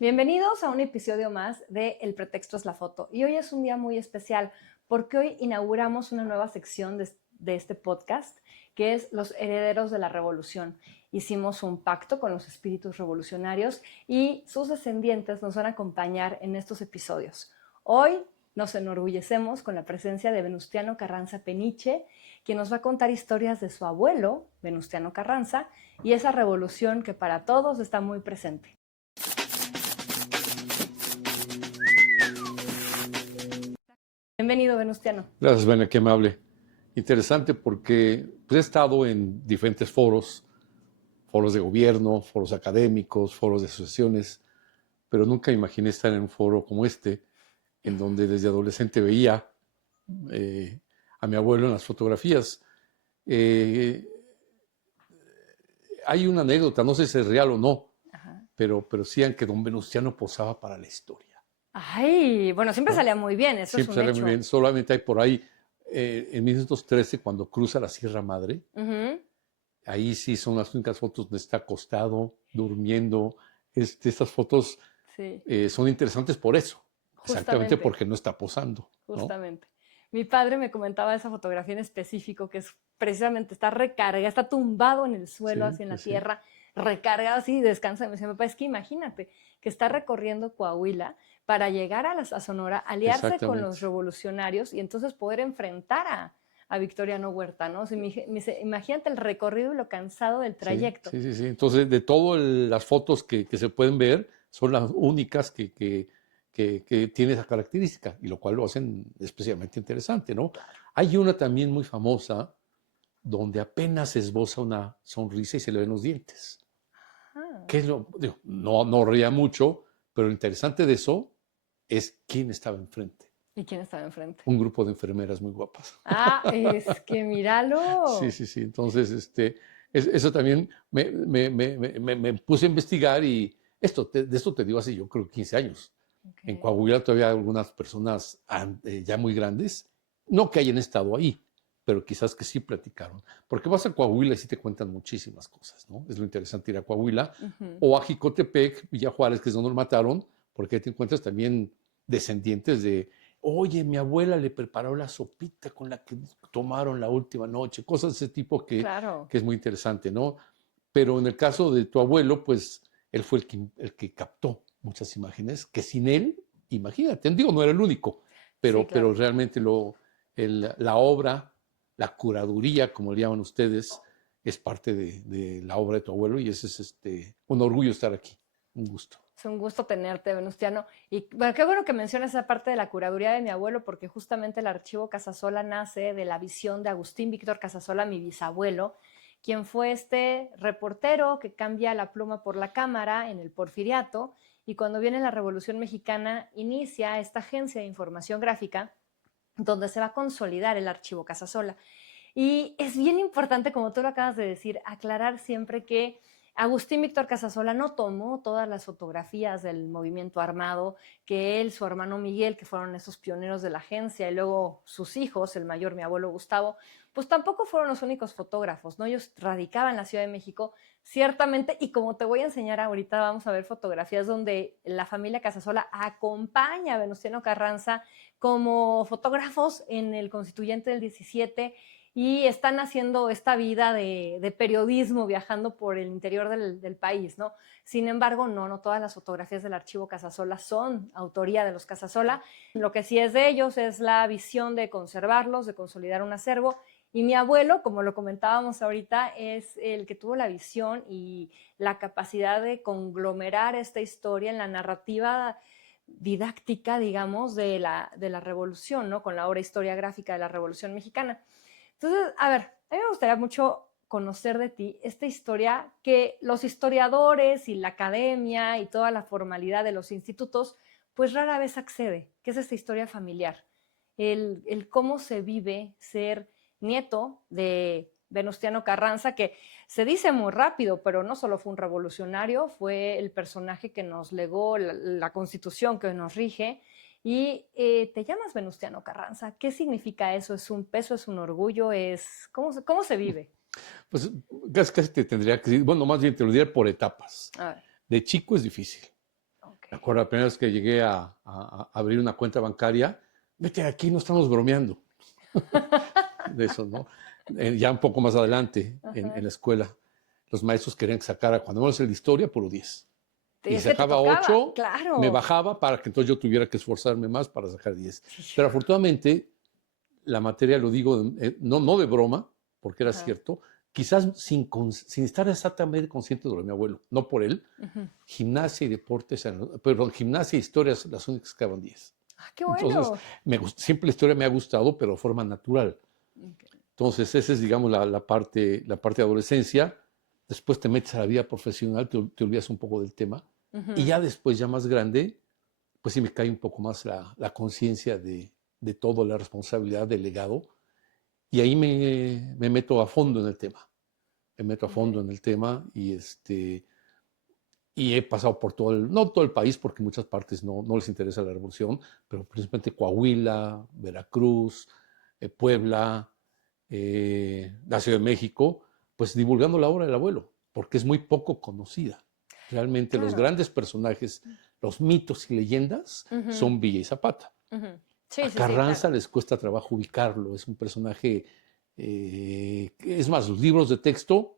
Bienvenidos a un episodio más de El pretexto es la foto. Y hoy es un día muy especial porque hoy inauguramos una nueva sección de este podcast que es Los Herederos de la Revolución. Hicimos un pacto con los espíritus revolucionarios y sus descendientes nos van a acompañar en estos episodios. Hoy nos enorgullecemos con la presencia de Venustiano Carranza Peniche, quien nos va a contar historias de su abuelo, Venustiano Carranza, y esa revolución que para todos está muy presente. Bienvenido, Venustiano. Gracias, Vania, qué amable. Interesante porque he estado en diferentes foros de gobierno, foros académicos, foros de asociaciones, pero nunca imaginé estar en un foro como este, en donde desde adolescente veía a mi abuelo en las fotografías. Hay una anécdota, no sé si es real o no, pero decían que don Venustiano posaba para la historia. Ay, bueno, siempre ¿No? salía muy bien, eso Siempre es un salía hecho. muy bien. Solamente hay por ahí, en 1913, cuando cruza la Sierra Madre, ahí sí son las únicas fotos donde está acostado, durmiendo. Estas fotos Sí, son interesantes por eso, exactamente justamente, porque no está posando, ¿no? justamente. Mi padre me comentaba esa fotografía en específico, que es precisamente, está recarga, está tumbado en el suelo, Sí, así en la sí, sí. tierra, recargado así, descansa. Y me decía, papá, es que imagínate que está recorriendo Coahuila para llegar a Sonora, aliarse con los Exactamente. revolucionarios y entonces poder enfrentar a Victoriano Huerta, ¿no? O sea, imagínate el recorrido y lo cansado del Sí, trayecto. sí, sí, sí. Entonces, de todas las fotos que se pueden ver, son las únicas que tiene esa característica, y lo cual lo hacen especialmente interesante, ¿no? Hay una también muy famosa donde apenas esboza una sonrisa y se le ven los dientes. Ah. ¿Qué es lo? Digo, no reía mucho, pero lo interesante de eso es quién estaba enfrente. ¿Y quién estaba enfrente? Un grupo de enfermeras muy guapas. Ah, es que Sí, míralo. sí, sí. Entonces, eso también me puse a investigar y de esto te digo hace yo creo 15 años. En Okay. Coahuila todavía hay algunas personas ya muy grandes, no que hayan estado ahí, pero quizás que sí platicaron. Porque vas a Coahuila y sí te cuentan muchísimas cosas, ¿no? Es lo interesante ir a Coahuila o a Jicotepec, Villa Juárez, que es donde lo mataron, porque ahí te encuentras también descendientes de, oye, mi abuela le preparó la sopita con la que tomaron la última noche, cosas de ese tipo Claro. que es muy interesante, ¿no? Pero en el caso de tu abuelo, pues él fue el que captó muchas imágenes, que sin él, imagínate, digo, no era el único, Sí, pero claro. realmente la obra, la curaduría, como le llaman ustedes, es parte de la obra de tu abuelo y ese es un orgullo estar aquí, un gusto. Es un gusto tenerte, Venustiano. Y bueno, qué bueno que mencionas esa parte de la curaduría de mi abuelo, porque justamente el archivo Casasola nace de la visión de Agustín Víctor Casasola, mi bisabuelo, quien fue este reportero que cambia la pluma por la cámara en el Porfiriato, y cuando viene la Revolución Mexicana inicia esta agencia de información gráfica donde se va a consolidar el archivo Casasola. Y es bien importante, como tú lo acabas de decir, aclarar siempre que Agustín Víctor Casasola no tomó todas las fotografías del movimiento armado, que él, su hermano Miguel, que fueron esos pioneros de la agencia, y luego sus hijos, el mayor, mi abuelo Gustavo, pues tampoco fueron los únicos fotógrafos, ¿no? Ellos radicaban en la Ciudad de México, ciertamente, y como te voy a enseñar ahorita, vamos a ver fotografías donde la familia Casasola acompaña a Venustiano Carranza como fotógrafos en el Constituyente del 17 y están haciendo esta vida de periodismo viajando por el interior del país, ¿no? Sin embargo, no todas las fotografías del archivo Casasola son autoría de los Casasola. Lo que sí es de ellos es la visión de conservarlos, de consolidar un acervo. Y mi abuelo, como lo comentábamos ahorita, es el que tuvo la visión y la capacidad de conglomerar esta historia en la narrativa didáctica, digamos, de la revolución, ¿no? Con la obra Historia Gráfica de la Revolución Mexicana. Entonces, a ver, a mí me gustaría mucho conocer de ti esta historia que los historiadores y la academia y toda la formalidad de los institutos, pues rara vez accede, que es esta historia familiar, el cómo se vive ser nieto de Venustiano Carranza, que se dice muy rápido, pero no solo fue un revolucionario, fue el personaje que nos legó la constitución que nos rige, y te llamas Venustiano Carranza. ¿Qué significa eso? ¿Es un peso? ¿Es un orgullo? ¿Cómo se vive? Pues casi te tendría que decir, bueno, más bien te lo diría por etapas. A ver, De chico es difícil. ok. Me acuerdo la primera vez que llegué a abrir una cuenta bancaria, vete aquí, no estamos bromeando de eso, ¿no? Ya un poco más adelante en la escuela, los maestros querían que sacara, cuando menos en la historia, puro 10. Y Es que te sacaba tocaba, 8, me claro. bajaba para que entonces yo tuviera que esforzarme más para sacar 10. Pero afortunadamente, la materia, lo digo, no de broma, porque era cierto, quizás sin estar exactamente consciente de lo de mi abuelo, no por él, gimnasia y deportes, perdón, gimnasia y historias, las únicas que daban 10. ¡Qué Entonces, bueno! siempre la historia me ha gustado, pero de forma natural. Entonces, esa es, digamos, la parte de adolescencia. Después te metes a la vida profesional, te olvidas un poco del tema. Y ya después, ya más grande, pues sí me cae un poco más la conciencia de todo, la responsabilidad del legado. Y ahí me meto a fondo en el tema. Me meto a fondo en el tema y he pasado por no todo el país, porque en muchas partes no les interesa la revolución, pero principalmente Coahuila, Veracruz, Puebla, la Ciudad de México, pues divulgando la obra del abuelo, porque es muy poco conocida. Realmente los grandes personajes, los mitos y leyendas son Villa y Zapata. Sí, A Carranza les cuesta trabajo ubicarlo, es un personaje, es más, los libros de texto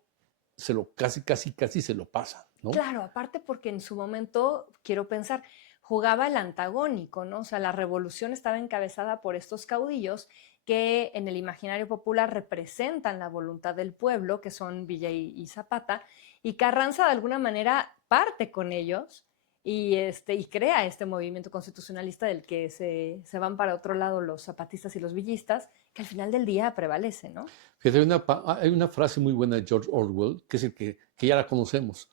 casi se lo pasan, ¿no? Claro, aparte porque en su momento, quiero pensar, jugaba el antagónico, ¿no? O sea, la revolución estaba encabezada por estos caudillos que en el imaginario popular representan la voluntad del pueblo, que son Villa y Zapata, y Carranza de alguna manera parte con ellos y crea este movimiento constitucionalista del que se van para otro lado los zapatistas y los villistas, que al final del día prevalece, ¿no? Fíjate, hay una frase muy buena de George Orwell, que es el que ya la conocemos.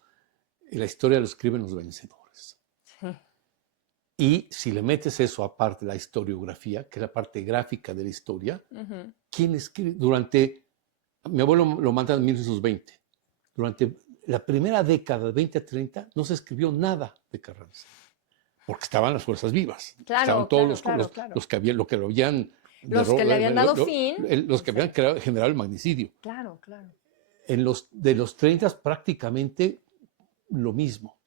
La historia lo escriben los vencedores. Sí. Y si le metes eso aparte, la historiografía, que es la parte gráfica de la historia, ¿quién escribe? Mi abuelo lo mata en 1920. Durante la primera década, de 20 a 30, no se escribió nada de Carranza, porque estaban las fuerzas vivas. Claro, estaban todos claro. los que habían, que Los que le habían dado fin. los que habían generado el magnicidio. Claro. De los 30 prácticamente lo mismo.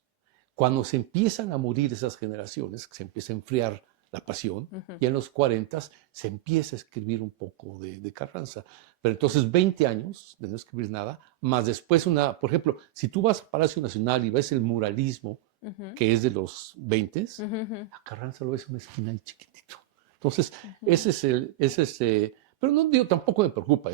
Cuando se empiezan a morir esas generaciones, que se empieza a enfriar la pasión, y en los 40 se empieza a escribir un poco de Carranza. Pero entonces 20 años de no escribir nada, más después por ejemplo, si tú vas a Palacio Nacional y ves el muralismo, que es de los 20, a Carranza lo ves en una esquina ahí chiquitito. Entonces, pero no digo, tampoco me preocupa,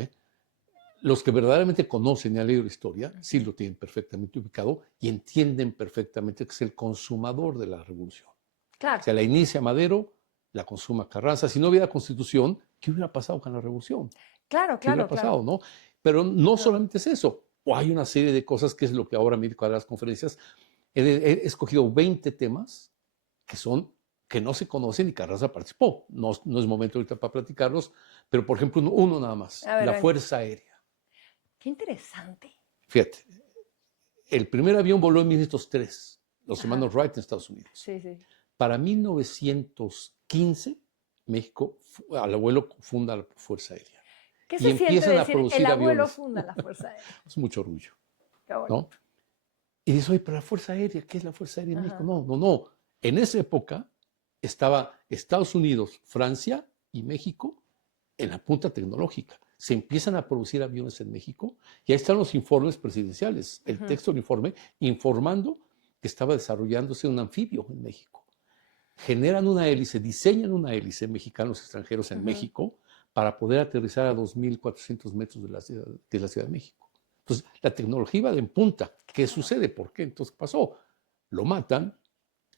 Los que verdaderamente conocen y han leído la historia, sí lo tienen perfectamente ubicado y entienden perfectamente que es el consumador de la revolución. Claro. O sea, la inicia Madero, la consuma Carranza. Si no hubiera constitución, ¿qué hubiera pasado con la revolución? Claro. ¿Qué hubiera pasado, no? Pero no solamente es eso. O hay una serie de cosas que es lo que ahora me dedico a las conferencias. He escogido 20 temas que no se conocen y Carranza participó. No es momento ahorita para platicarlos, pero por ejemplo, uno nada más, la Fuerza Aérea. Qué interesante. Fíjate, el primer avión voló en 1903, los hermanos Wright en Estados Unidos. Sí. Para 1915, México, al abuelo funda la Fuerza Aérea. ¿Qué se siente decir el abuelo funda la Fuerza Aérea? Es mucho orgullo. Qué bonito. ¿No? Y dices, oye, pero la Fuerza Aérea, ¿qué es la Fuerza Aérea en México? No. En esa época estaba Estados Unidos, Francia y México en la punta tecnológica. Se empiezan a producir aviones en México y ahí están los informes presidenciales, el texto del informe, informando que estaba desarrollándose un anfibio en México. Generan una hélice, diseñan una hélice, mexicanos extranjeros en México, para poder aterrizar a 2.400 metros de la Ciudad de México. Entonces, la tecnología iba de en punta. ¿Qué sucede? ¿Por qué? Entonces, ¿qué pasó? Lo matan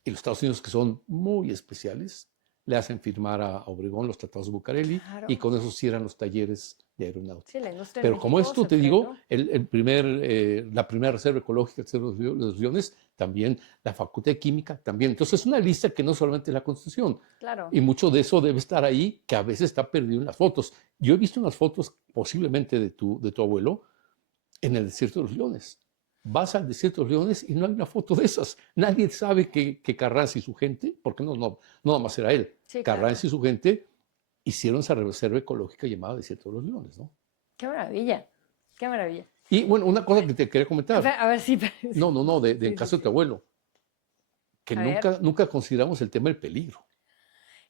y los Estados Unidos, que son muy especiales, le hacen firmar a Obregón los tratados de Bucareli y con eso cierran los talleres de aeronáutica. Sí, la industria Pero en como México esto te digo, la primera reserva ecológica de los Leones, también la Facultad de Química, también. Entonces es una lista que no solamente es la Constitución. Claro. Y mucho de eso debe estar ahí, que a veces está perdido en las fotos. Yo he visto unas fotos posiblemente de tu abuelo en el desierto de los Leones. Vas al desierto de los Leones y no hay una foto de esas. Nadie sabe que Carranza y su gente, porque no nada más era él, Sí, Carranza y su gente hicieron esa reserva ecológica llamada Desierto de los Leones, ¿no? Qué maravilla, qué maravilla. Y bueno, una cosa que te quería comentar. A ver, sí. No, en caso de tu abuelo, que A ver. nunca consideramos el tema del peligro.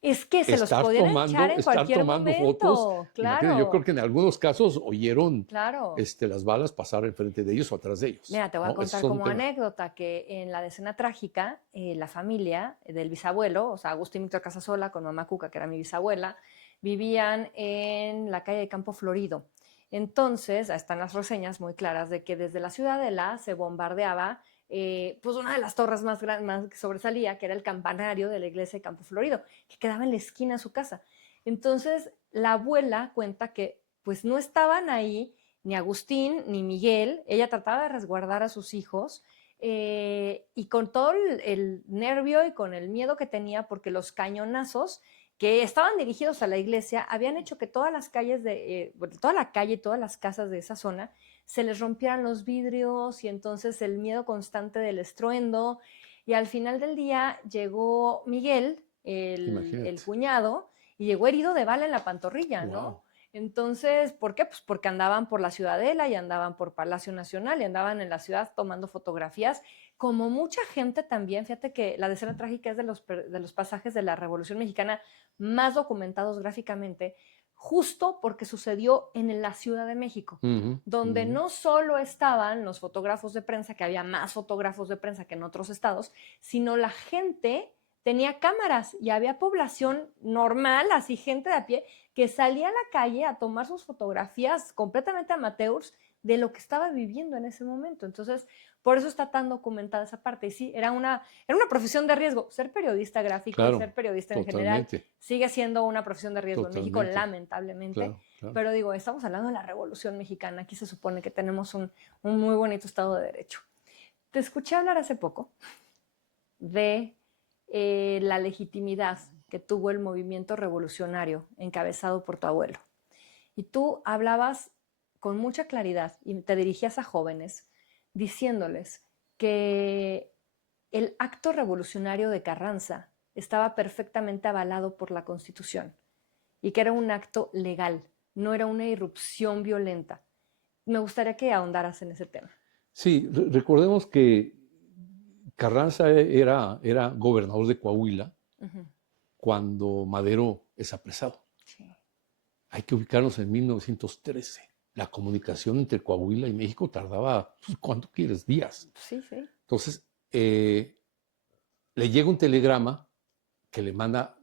Es que se los podían echar en Estar cualquier tomando fotos. momento, Imagínate, yo creo claro, que en algunos casos oyeron claro. las balas pasar enfrente de ellos o atrás de ellos, Mira, te voy a ¿no? Ese es contar un como tema. anécdota que en la decena trágica, la familia del bisabuelo, o sea, Agustín Víctor Casasola con mamá Cuca, que era mi bisabuela, vivían en la calle de Campo Florido. Entonces, están las reseñas muy claras de que desde la Ciudadela se bombardeaba pues una de las torres más que sobresalía, que era el campanario de la iglesia de Campo Florido, que quedaba en la esquina de su casa. Entonces, la abuela cuenta que pues no estaban ahí ni Agustín ni Miguel, ella trataba de resguardar a sus hijos y con todo el nervio y con el miedo que tenía porque los cañonazos que estaban dirigidos a la iglesia habían hecho que todas las calles toda la calle, todas las casas de esa zona se les rompieran los vidrios y entonces el miedo constante del estruendo y al final del día llegó Miguel, el Imagínate. cuñado, y llegó herido de bala en la pantorrilla, ¿no? Wow. Entonces, ¿por qué? Pues porque andaban por la Ciudadela y andaban por Palacio Nacional y andaban en la ciudad tomando fotografías, como mucha gente también. Fíjate que la decena trágica es de los pasajes de la Revolución Mexicana más documentados gráficamente, justo porque sucedió en la Ciudad de México, donde no solo estaban los fotógrafos de prensa, que había más fotógrafos de prensa que en otros estados, sino la gente tenía cámaras y había población normal, así gente de a pie, que salía a la calle a tomar sus fotografías completamente amateurs de lo que estaba viviendo en ese momento. Entonces, por eso está tan documentada esa parte. Y sí, era una profesión de riesgo. Ser periodista gráfico y Claro, ser periodista en general totalmente, sigue siendo una profesión de riesgo en México, totalmente. lamentablemente. Claro, claro. Pero digo, estamos hablando de la Revolución Mexicana. Aquí se supone que tenemos un muy bonito Estado de Derecho. Te escuché hablar hace poco de la legitimidad que tuvo el movimiento revolucionario encabezado por tu abuelo. Y tú hablabas con mucha claridad y te dirigías a jóvenes diciéndoles que el acto revolucionario de Carranza estaba perfectamente avalado por la Constitución y que era un acto legal, no era una irrupción violenta. Me gustaría que ahondaras en ese tema. Sí, recordemos que Carranza era gobernador de Coahuila cuando Madero es apresado. Sí. Hay que ubicarnos en 1913. La comunicación entre Coahuila y México tardaba, pues, ¿cuánto quieres? Días. Sí, sí. Entonces, le llega un telegrama que le manda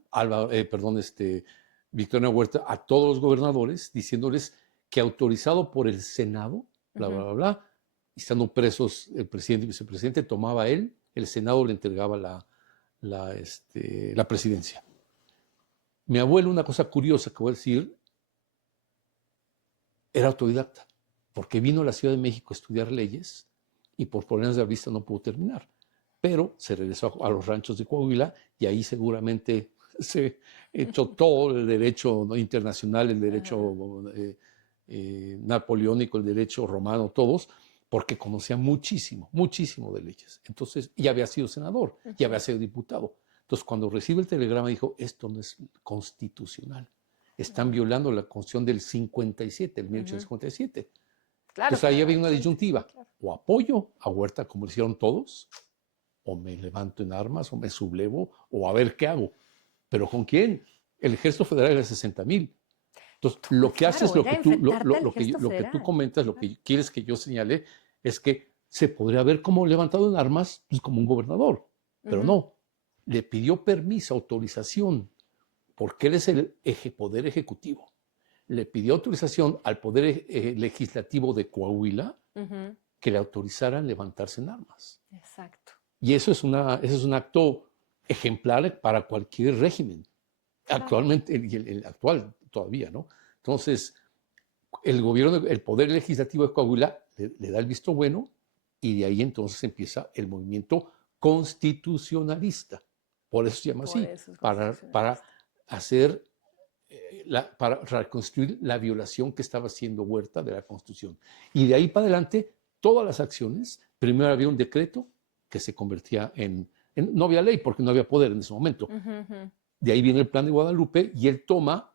Victoria Huerta a todos los gobernadores diciéndoles que autorizado por el Senado, bla, bla, bla, bla, y estando presos el presidente y vicepresidente, tomaba él, el Senado le entregaba la presidencia. Mi abuelo, una cosa curiosa que voy a decir, era autodidacta, porque vino a la Ciudad de México a estudiar leyes y por problemas de vista no pudo terminar. Pero se regresó a los ranchos de Coahuila y ahí seguramente se echó todo el derecho, ¿no?, internacional, el derecho napoleónico, el derecho romano, todos, porque conocía muchísimo, muchísimo de leyes. Entonces, ya había sido senador, ya había sido diputado. Entonces, cuando recibe el telegrama, dijo, esto no es constitucional. Están violando la Constitución del 57, el 1857. Claro, Entonces, ahí había una entonces, disyuntiva. sí, claro. O apoyo a Huerta, como lo hicieron todos, o me levanto en armas, o me sublevo, o a ver qué hago. ¿Pero con quién? El Ejército Federal era 60,000. Entonces, lo que hace es Claro, lo era que tú, enfrentarte al Ejército lo que tú Federal. comentas, lo que quieres que yo señale, es que se podría haber como levantado en armas, pues, como un gobernador, pero no. Le pidió permiso, autorización, porque él es el poder ejecutivo. Le pidió autorización al poder legislativo de Coahuila que le autorizaran levantarse en armas. Exacto. Y eso es un acto ejemplar para cualquier régimen. Claro. Actualmente, el actual todavía, ¿no? Entonces, el poder legislativo de Coahuila le da el visto bueno y de ahí entonces empieza el movimiento constitucionalista. Por eso se llama Por así, eso es para constitucionalista. hacer, para reconstruir la violación que estaba haciendo Huerta de la Constitución. Y de ahí para adelante, todas las acciones, primero había un decreto que se convertía no había ley porque no había poder en ese momento. De ahí viene el Plan de Guadalupe y él toma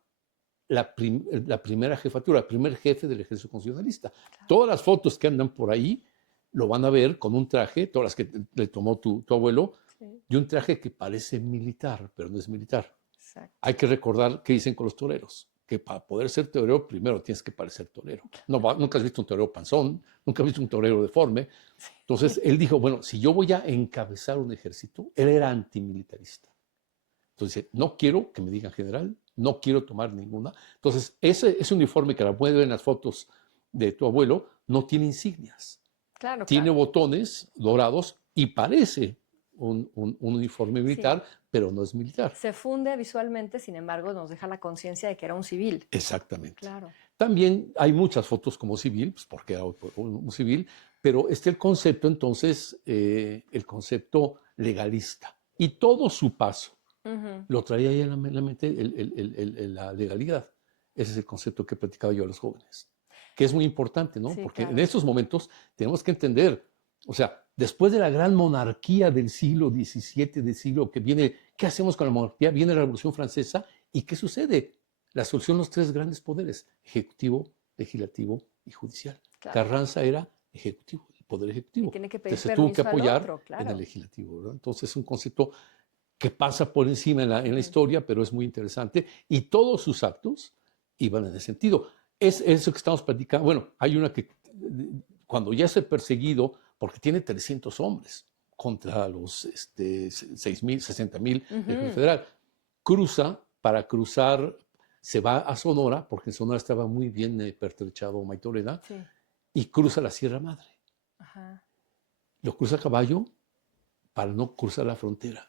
la primera jefatura, el primer jefe del ejército constitucionalista. Claro. Todas las fotos que andan por ahí lo van a ver con un traje, todas las que le tomó tu abuelo, Sí, y un traje que parece militar, pero no es militar. exacto. Hay que recordar qué dicen con los toreros, que para poder ser torero primero tienes que parecer torero. No, nunca has visto un torero panzón, nunca has visto un torero deforme. Entonces él dijo, bueno, si yo voy a encabezar un ejército, él era antimilitarista. Entonces, no quiero que me digan general, no quiero tomar ninguna. Entonces, ese uniforme que la puedes ver en las fotos de tu abuelo no tiene insignias. Claro, Tiene claro. botones dorados y parece un uniforme Sí. militar, pero no es militar. Se funde visualmente, sin embargo, nos deja la conciencia de que era un civil. Exactamente. Claro. También hay muchas fotos como civil, pues porque era un civil, pero el concepto entonces, el concepto legalista. Y todo su paso lo traía ahí en la mente la legalidad. Ese es el concepto que platicaba yo a los jóvenes, que es muy importante, ¿no? Sí, Porque en claro. estos momentos tenemos que entender, o sea, después de la gran monarquía del siglo XVII, del siglo que viene, ¿qué hacemos con la monarquía? Viene la Revolución Francesa y ¿qué sucede? La solución, los tres grandes poderes, ejecutivo, legislativo y judicial. Claro. Carranza era ejecutivo, el poder Y ejecutivo. tiene que pedir Entonces se tuvo que permiso al apoyar otro, en el claro. legislativo, ¿verdad? Entonces es un concepto que pasa por encima en la historia, pero es muy interesante, y todos sus actos iban en ese sentido. Es eso que estamos platicando. Bueno, hay una que cuando ya es perseguido, porque tiene 300 hombres contra los 6,000, 60,000 del jefe federal, para cruzar, se va a Sonora, porque en Sonora estaba muy bien pertrechado Maitorena, Sí. y cruza la Sierra Madre. Ajá. Lo cruza a caballo para no cruzar la frontera,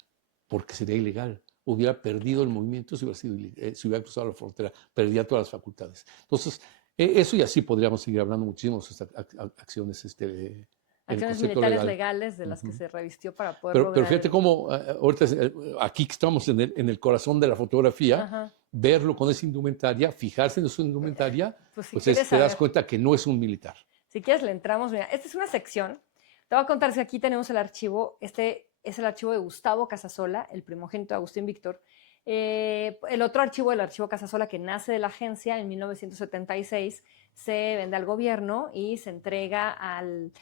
porque sería ilegal. Hubiera perdido el movimiento si hubiera cruzado la frontera, perdía todas las facultades. Entonces, eso y así podríamos seguir hablando muchísimo de estas acciones en el Acciones concepto militares legal. legales de las que se revistió para poder Pero lograr fíjate el... cómo ahorita, aquí que estamos en el corazón de la fotografía, Ajá. verlo con esa indumentaria, fijarse en su indumentaria, Pues si pues quieres te das saber, cuenta que no es un militar. si quieres le entramos. Mira, esta es una sección. Te voy a contar que aquí tenemos el archivo. Este es el archivo de Gustavo Casasola, el primogénito de Agustín Víctor. El otro archivo, el archivo Casasola, que nace de la agencia en 1976, se vende al gobierno y se entrega al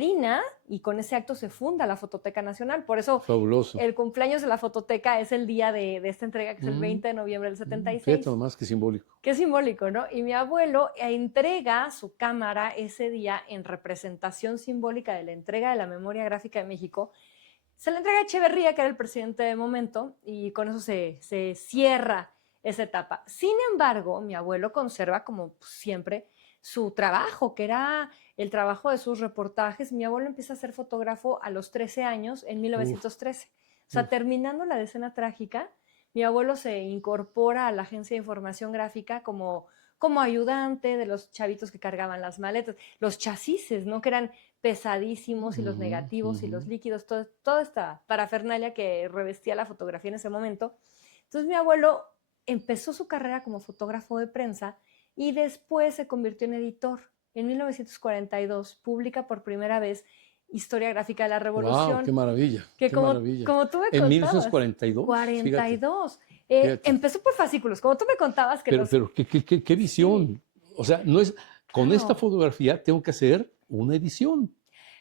INAH, y con ese acto se funda la Fototeca Nacional. Por eso Fabuloso. el cumpleaños de la Fototeca es el día de esta entrega, que es el 20 de noviembre del 76. Fíjate nomás, qué simbólico. Qué simbólico, ¿no? Y mi abuelo entrega su cámara ese día en representación simbólica de la entrega de la memoria gráfica de México. Se la entrega a Echeverría, que era el presidente de momento, y con eso se cierra esa etapa. Sin embargo, mi abuelo conserva, como siempre, su trabajo, que era el trabajo de sus reportajes. Mi abuelo empieza a ser fotógrafo a los 13 años, en 1913. O sea, terminando la decena trágica, mi abuelo se incorpora a la Agencia de Información Gráfica como ayudante de los chavitos que cargaban las maletas, los chasis, ¿no? Que eran pesadísimos, y los negativos y los líquidos, toda esta parafernalia que revestía la fotografía en ese momento. Entonces mi abuelo empezó su carrera como fotógrafo de prensa y después se convirtió en editor. En 1942 publica por primera vez Historia Gráfica de la Revolución. ¡Wow! ¡Qué maravilla! Que ¡Qué como, maravilla! como tú me En contabas. 1942. 42. Fíjate. Empezó por fascículos, como tú me contabas que Pero qué visión. Sí. O sea, no es con Claro. esta fotografía tengo que hacer una edición.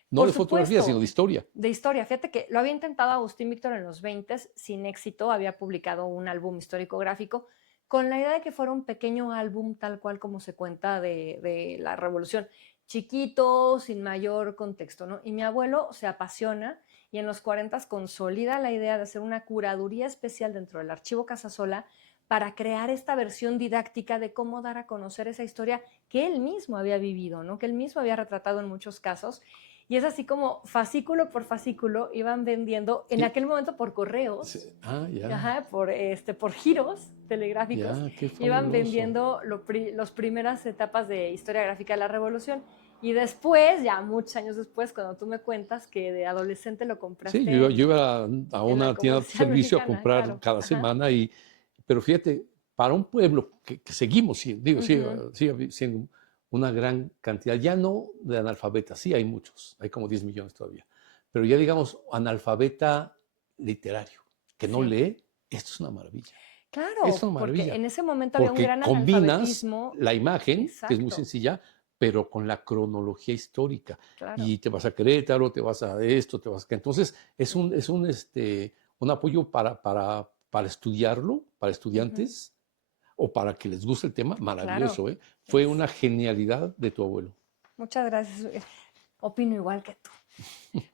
No Por de fotografía, supuesto, sino de historia. De historia. Fíjate que lo había intentado Agustín Víctor en los 20, sin éxito. Había publicado un álbum histórico gráfico con la idea de que fuera un pequeño álbum tal cual como se cuenta de la Revolución, chiquito, sin mayor contexto, ¿no? Y mi abuelo se apasiona y en los 40 consolida la idea de hacer una curaduría especial dentro del archivo Casasola para crear esta versión didáctica de cómo dar a conocer esa historia que él mismo había vivido, ¿no? Que él mismo había retratado en muchos casos. Y es así como fascículo por fascículo iban vendiendo, en aquel momento por correos, Sí. Ya. Ajá, por giros telegráficos, Ya, qué iban fabuloso. vendiendo las primeras etapas de Historia Gráfica de la Revolución. Y después, ya muchos años después, cuando tú me cuentas que de adolescente lo compraste. Sí, yo iba a una tienda de servicio a comprar claro. cada semana, pero fíjate, para un pueblo que seguimos siendo, sigue siendo una gran cantidad, ya no de analfabetas, sí hay muchos, hay como 10 millones todavía, pero ya digamos analfabeta literario, que no lee, esto es una maravilla. Claro, es una maravilla. porque en ese momento había un gran combinas analfabetismo. la imagen, Exacto. que es muy sencilla, pero con la cronología histórica. Claro. Y te vas a Querétaro, te vas a esto, te vas a... Entonces, es un apoyo para estudiarlo, para estudiantes, o para que les guste el tema, maravilloso, Claro. ¿eh? Fue una genialidad de tu abuelo. Muchas gracias. Opino igual que tú.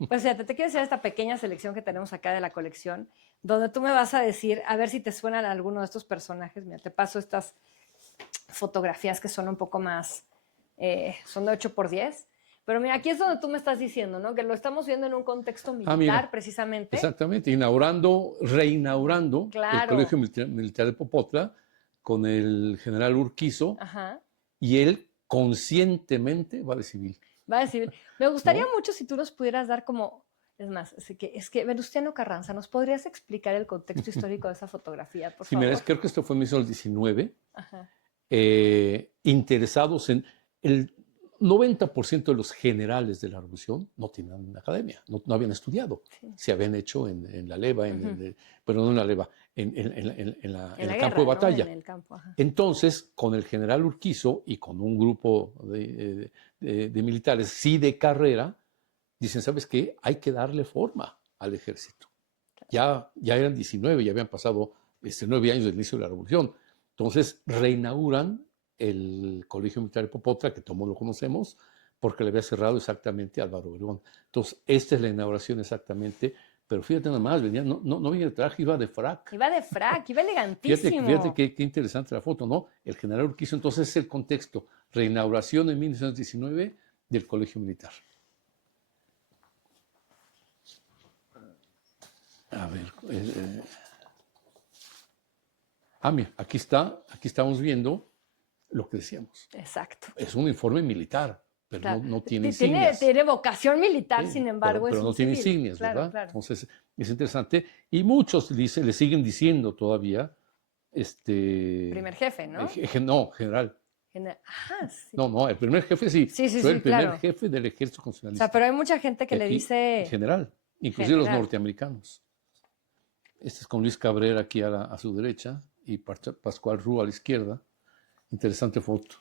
Pues fíjate, te quiero hacer esta pequeña selección que tenemos acá de la colección, donde tú me vas a decir, a ver si te suenan alguno de estos personajes. Mira, te paso estas fotografías que son un poco más, son de 8x10. Pero mira, aquí es donde tú me estás diciendo, ¿no? Que lo estamos viendo en un contexto militar, mira, precisamente. Exactamente, reinaugurando el Claro. Colegio Militar de Popotla con el general Urquizo, Ajá. y él conscientemente va de civil. Va a decir, me gustaría ¿No? mucho si tú nos pudieras dar como, es más, es que Venustiano Carranza, ¿nos podrías explicar el contexto histórico de esa fotografía, por Sí, favor? mira, creo que esto fue en 1919. Ajá. Interesados en el 90% de los generales de la revolución no tenían una academia, no habían estudiado. Sí. Se habían hecho en la leva, pero no en la leva, en el campo de ¿no? batalla. En el campo, ajá. Entonces, con el general Urquizo y con un grupo de militares, sí de carrera, dicen, ¿sabes qué? Hay que darle forma al ejército. Ya eran 19, ya habían pasado 9 años del inicio de la revolución. Entonces, reinauguran el Colegio Militar de Popotla, que todos lo conocemos, porque le había cerrado exactamente Álvaro Obregón. Entonces, esta es la inauguración exactamente, pero fíjate nada más, venía, no venía de traje, iba de frac. Iba de frac, iba elegantísimo. Fíjate qué interesante la foto, ¿no? El general Urquizo, entonces es el contexto, reinauguración en 1919 del Colegio Militar. A ver, mira, aquí estamos viendo lo que decíamos. Exacto. Es un informe militar, pero claro. no tiene insignias. Tiene vocación militar, sin embargo, pero es no un tiene civil. insignias, Claro, ¿verdad? claro. Entonces, es interesante. Y muchos le siguen diciendo todavía, Primer jefe, ¿no? No, general. Ajá, sí. No, el primer jefe sí. Fue el primer jefe del ejército O constitucionalista. sea, pero hay mucha gente que le dice... General, inclusive los norteamericanos. Este es con Luis Cabrera aquí a su derecha y Pascual Rúa a la izquierda. Interesante foto.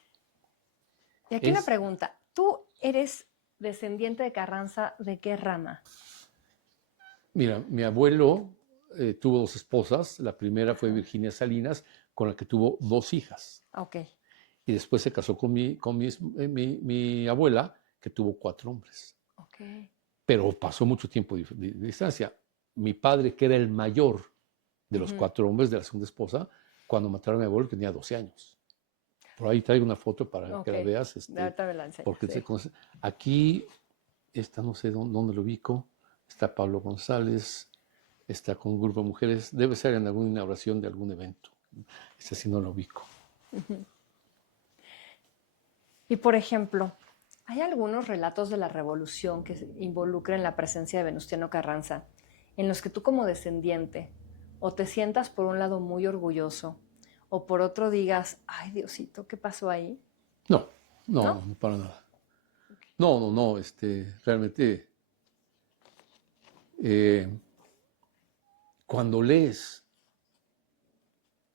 Y aquí una pregunta. ¿Tú eres descendiente de Carranza de qué rama? Mira, mi abuelo tuvo 2 esposas. La primera fue Virginia Salinas, con la que tuvo 2 hijas. Ok. Y después se casó con mi abuela, que tuvo 4 hombres. Ok. Pero pasó mucho tiempo de distancia. Mi padre, que era el mayor de los 4 hombres de la segunda esposa, cuando mataron a mi abuelo tenía 12 años. Por ahí traigo una foto para que la veas. Ahorita me la enseñas, porque aquí, no sé dónde lo ubico, está Pablo González, está con un grupo de mujeres, debe ser en alguna inauguración de algún evento. Sí no lo ubico. Y por ejemplo, ¿hay algunos relatos de la revolución que involucren la presencia de Venustiano Carranza en los que tú como descendiente o te sientas por un lado muy orgulloso o por otro digas, ay Diosito, ¿qué pasó ahí? No, para nada. No, realmente cuando lees,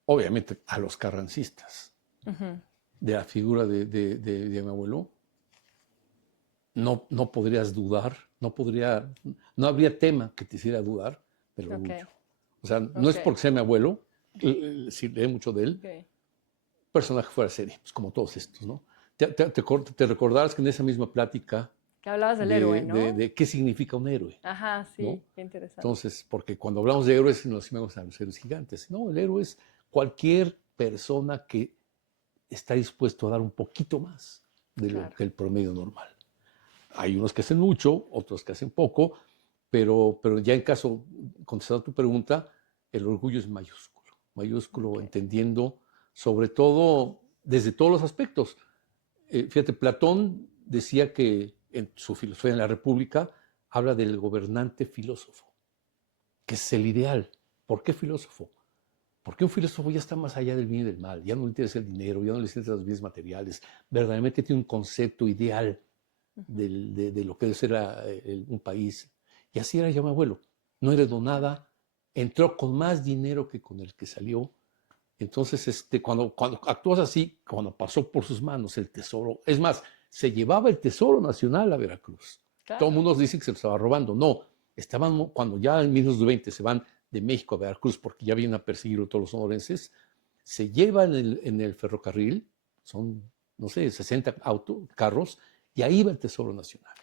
obviamente a los carrancistas, de la figura de mi abuelo, no podrías dudar, no habría tema que te hiciera dudar del orgullo. O sea, no es porque sea mi abuelo, si lee mucho de él, personaje fuera de serie, pues como todos estos, ¿no? Te recordarás que en esa misma plática que hablabas del héroe, ¿no? De qué significa un héroe. Ajá, sí, ¿no? qué interesante. Entonces, porque cuando hablamos de héroes, nos decimos a los héroes gigantes. No, el héroe es cualquier persona que está dispuesto a dar un poquito más de lo que el promedio normal. Hay unos que hacen mucho, otros que hacen poco, pero ya en caso, contestando a tu pregunta, el orgullo es mayúsculo, entendiendo sobre todo desde todos los aspectos. Fíjate, Platón decía que en su filosofía en la República habla del gobernante filósofo, que es el ideal. ¿Por qué filósofo? Porque un filósofo ya está más allá del bien y del mal, ya no le interesa el dinero, ya no le interesa los bienes materiales, verdaderamente tiene un concepto ideal de lo que debe ser un país. Y así era yo, mi abuelo. No heredó nada, entró con más dinero que con el que salió. Entonces, cuando actúas así, cuando pasó por sus manos el tesoro, es más, se llevaba el Tesoro Nacional a Veracruz. Claro. Todo el mundo dice que se lo estaba robando. No, estaban, cuando ya en 1920 se van de México a Veracruz porque ya vienen a perseguir a todos los sonorenses, se llevan en el ferrocarril, son, no sé, 60 carros, y ahí va el Tesoro Nacional.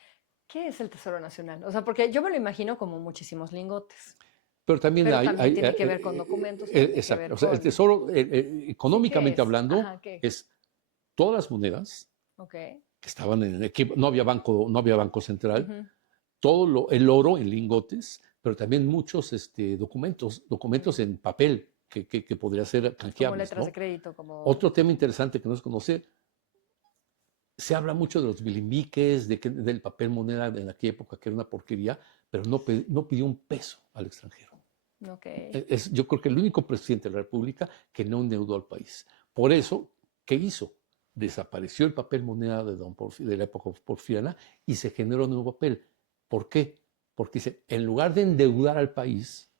¿Qué es el Tesoro Nacional? O sea, porque yo me lo imagino como muchísimos lingotes. Pero también tiene que ver con documentos. Exacto. O sea, el Tesoro, económicamente hablando, Ajá, es todas las monedas que estaban en el no había banco central, todo el oro en lingotes, pero también muchos documentos en papel que podría ser canjeables. Como letras, ¿no?, de crédito. Otro tema interesante que no se conoce, se habla mucho de los bilimbiques, del papel moneda en aquella época, que era una porquería, pero no pidió un peso al extranjero. Yo creo que el único presidente de la República que no endeudó al país. Por eso, ¿qué hizo? Desapareció el papel moneda de la época porfiriana y se generó un nuevo papel. ¿Por qué? Porque dice, en lugar de endeudar al país,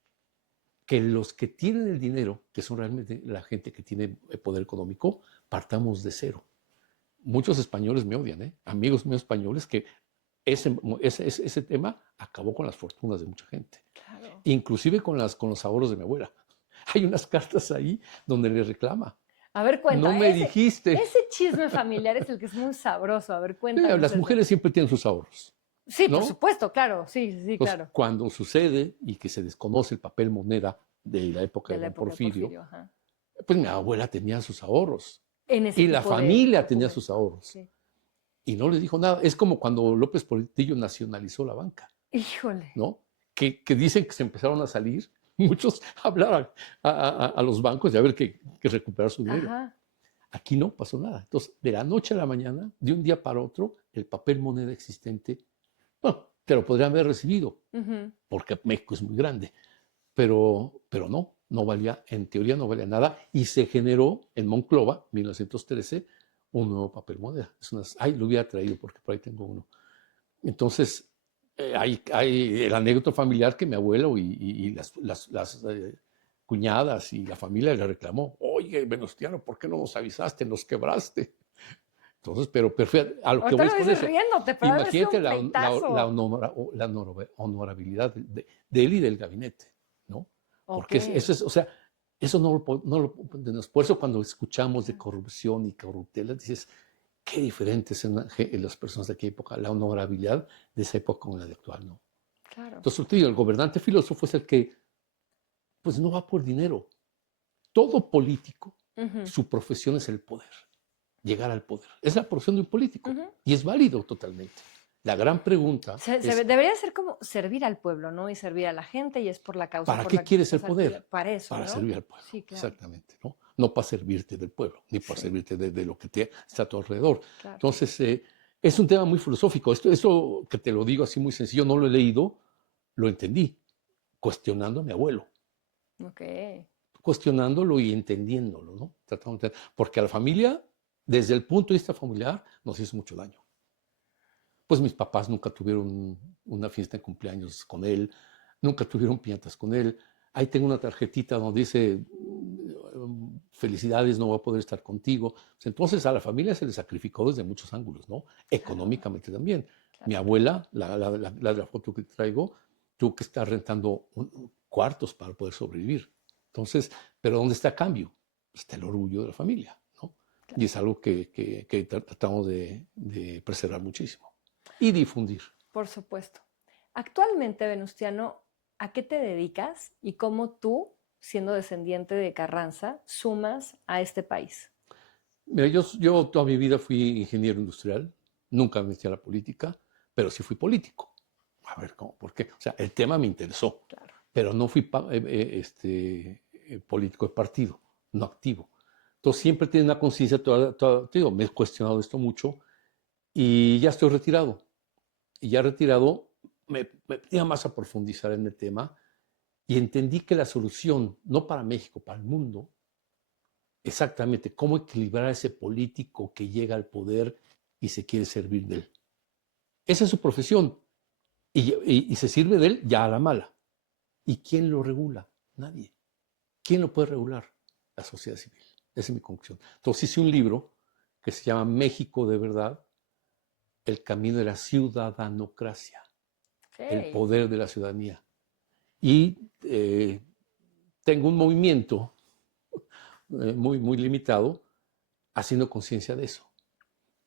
que los que tienen el dinero, que son realmente la gente que tiene el poder económico, partamos de cero. Muchos españoles me odian, amigos míos españoles, que ese tema acabó con las fortunas de mucha gente. Claro. Inclusive con los ahorros de mi abuela. Hay unas cartas ahí donde le reclama. A ver, cuenta. No me dijiste. Ese chisme familiar es el que es muy sabroso. A ver, cuenta. Las mujeres siempre tienen sus ahorros. Sí, ¿no? Por supuesto, claro. Sí, Entonces, claro. Cuando sucede y que se desconoce el papel moneda de la época de don Porfirio, pues mi abuela tenía sus ahorros. Y la familia tenía sus ahorros. Sí. Y no les dijo nada. Es como cuando López Portillo nacionalizó la banca. Híjole. ¿No? Que dicen que se empezaron a salir muchos a hablar a los bancos y a ver que recuperar su dinero. Ajá. Aquí no pasó nada. Entonces, de la noche a la mañana, de un día para otro, el papel moneda existente, bueno, te lo podrían haber recibido, porque México es muy grande, pero no valía, en teoría no valía nada, y se generó en Monclova, 1913, un nuevo papel moneda. Lo hubiera traído porque por ahí tengo uno. Entonces, hay el anécdota familiar que mi abuelo y las cuñadas y la familia le reclamó, oye, Venustiano, ¿por qué no nos avisaste? Nos quebraste. Entonces, pero a lo que voy con eso. Imagínate la honorabilidad de él y del gabinete, ¿no? Porque eso es, o sea, eso no lo por eso cuando escuchamos de corrupción y corruptela, dices, qué diferentes son las personas de aquella época, la honorabilidad de esa época con la de actual, ¿no? Claro. Entonces, te digo, el gobernante filósofo es el que, pues no va por dinero. Todo político, su profesión es el poder, llegar al poder. Es la profesión de un político y es válido totalmente. La gran pregunta debería ser como servir al pueblo, ¿no? Y servir a la gente, y es por la causa. ¿Para qué quieres el poder? Para eso, para ¿no? servir al pueblo. Sí, claro. Exactamente, ¿no? No para servirte del pueblo, ni para servirte de lo que está a tu alrededor. Claro. Entonces, es un tema muy filosófico. Esto que te lo digo así muy sencillo, no lo he leído, lo entendí, cuestionando a mi abuelo. Cuestionándolo y entendiéndolo, ¿no? Porque a la familia, desde el punto de vista familiar, nos hizo mucho daño. Pues mis papás nunca tuvieron una fiesta de cumpleaños con él, nunca tuvieron piñatas con él. Ahí tengo una tarjetita donde dice, felicidades, no voy a poder estar contigo. Entonces a la familia se le sacrificó desde muchos ángulos, ¿no? Económicamente también. Claro. Mi abuela, la foto que traigo, tuvo que estar rentando cuartos para poder sobrevivir. Entonces, ¿pero dónde está el cambio? Está el orgullo de la familia, ¿no? Claro. Y es algo que tratamos de preservar muchísimo y difundir. Por supuesto. Actualmente, Venustiano, ¿a qué te dedicas y cómo tú, siendo descendiente de Carranza, sumas a este país? Mira, yo toda mi vida fui ingeniero industrial, nunca me metí a la política, pero sí fui político. A ver, ¿cómo? ¿Por qué? O sea, el tema me interesó, claro, pero no fui político de partido, no activo. Entonces siempre tiene una conciencia, digo, me he cuestionado esto mucho y ya estoy retirado. Y ya retirado me metía más a profundizar en el tema y entendí que la solución, no para México, para el mundo, exactamente cómo equilibrar a ese político que llega al poder y se quiere servir de él. Esa es su profesión y se sirve de él ya a la mala. ¿Y quién lo regula? Nadie. ¿Quién lo puede regular? La sociedad civil. Esa es mi conclusión. Entonces hice un libro que se llama México de Verdad, el camino de la ciudadanocracia, el Ok. poder de la ciudadanía. Y tengo un movimiento muy limitado haciendo conciencia de eso,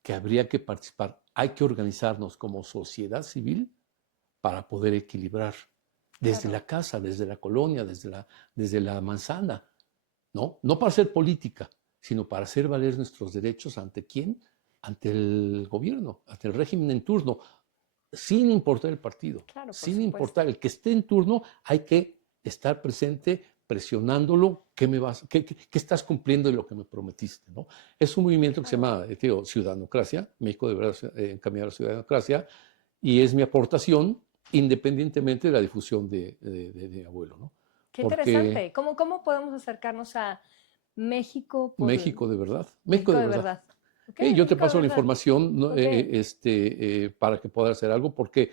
que habría que participar. Hay que organizarnos como sociedad civil para poder equilibrar desde Claro. la casa, desde la colonia, desde la manzana, ¿no? No para hacer política, sino para hacer valer nuestros derechos ante quién, ante el gobierno, ante el régimen en turno, sin importar el partido, Claro, por sin supuesto. importar el que esté en turno, hay que estar presente presionándolo, ¿qué estás cumpliendo de lo que me prometiste? ¿No? Es un movimiento que se llama Ciudadanocracia, México de verdad encaminado a la ciudadanocracia, y es mi aportación independientemente de la difusión de mi abuelo, ¿no? Qué Porque interesante. ¿Cómo podemos acercarnos a México por México de verdad, México México de de verdad. verdad? Ok, Yo te México de paso la verdad. información, ¿no? Ok. Para que puedas hacer algo, porque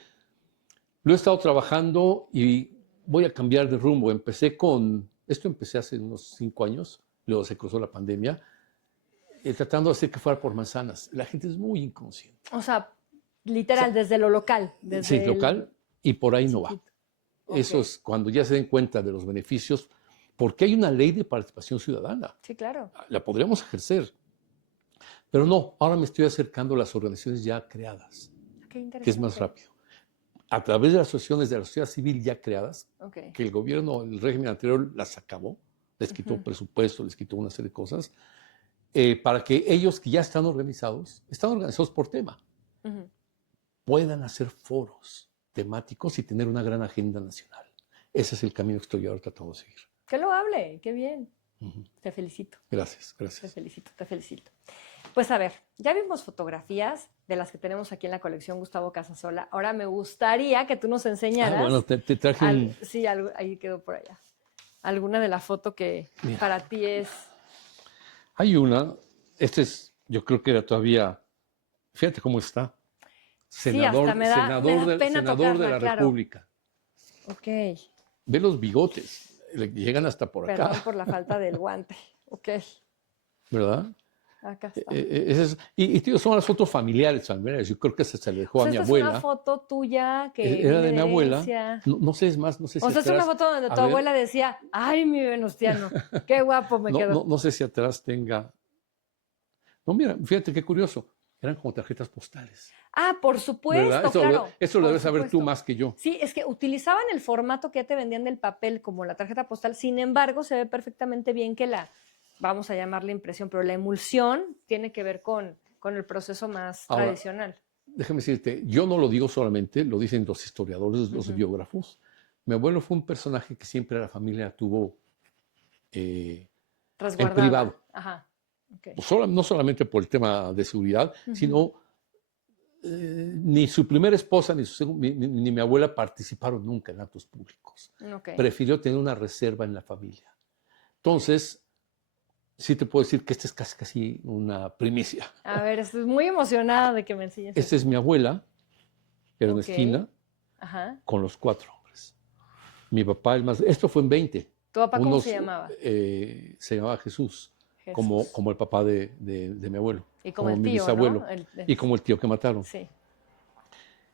lo he estado trabajando y voy a cambiar de rumbo. Empecé hace unos 5 años, luego se cruzó la pandemia, tratando de hacer que fuera por manzanas. La gente es muy inconsciente. O sea, O sea, literal, desde lo local, sí, desde local, el y por ahí no va. chiquito. Ok. Eso es cuando ya se den cuenta de los beneficios, porque hay una ley de participación ciudadana. Sí, claro. La podríamos ejercer, pero no, ahora me estoy acercando a las organizaciones ya creadas, Qué que es más interesante. rápido. A través de las asociaciones de la sociedad civil ya creadas, Ok. que el gobierno, el régimen anterior las acabó, les quitó Ujú, presupuesto, les quitó una serie de cosas, para que ellos que ya están organizados por tema, ujú. puedan hacer foros temáticos y tener una gran agenda nacional. Ese es el camino que estoy ahora tratando de seguir. Qué loable, qué bien. Ujú. Te felicito, Gracias, te gracias. felicito, te felicito. Pues a ver, ya vimos fotografías de las que tenemos aquí en la colección Gustavo Casasola. Ahora me gustaría que tú nos Bueno, enseñaras, te traje un... sí, ahí quedó por allá, alguna de la foto que Mira, para ti es, hay una, yo creo que era todavía, fíjate cómo está, sí, hasta me da pena senador de tocarla, la claro. República. Ok, Ve los bigotes, le llegan hasta por acá, perdón por la falta del guante. Ok, ¿verdad? acá está. Tío, son las fotos familiares, familiares. Yo creo que se le O dejó a sea, mi esta es una abuela. foto tuya que Era viene de de mi abuela. herencia. No, no sé, es más, no sé O si sea, es una atrás. foto donde A tu ver, abuela decía, ay, mi Venustiano, qué guapo me quedó. no sé si atrás tenga. No, mira, fíjate qué curioso. Eran como tarjetas postales, Ah, por ¿verdad? supuesto, claro, Eso lo por debes saber tú supuesto. más que yo, Sí, es que utilizaban el formato que ya te vendían del papel como la tarjeta postal, sin embargo, se ve perfectamente bien que vamos a llamarle impresión, pero la emulsión tiene que ver con el proceso más Ahora, tradicional. déjame decirte, yo no lo digo solamente, lo dicen los historiadores, los Ujú. biógrafos. Mi abuelo fue un personaje que siempre la familia tuvo eh, en Resguardada. privado. Ajá. Ok. No solamente por el tema de seguridad, Ujú. sino ni su primera esposa ni mi abuela participaron nunca en actos públicos. Ok. Prefirió tener una reserva en la familia. Entonces, sí te puedo decir que esta es casi una primicia. A ver, estoy muy emocionada de que me enseñes Esta es esto. mi abuela, Ok. Ernestina, Ajá. con los 4 hombres. Mi papá, esto fue en 20. ¿Tu papá cómo se Unos, llamaba? se llamaba Jesús, Jesús. como el papá de mi abuelo, Y como como el mi tío, ¿no? bisabuelo, y como el tío que mataron. Sí.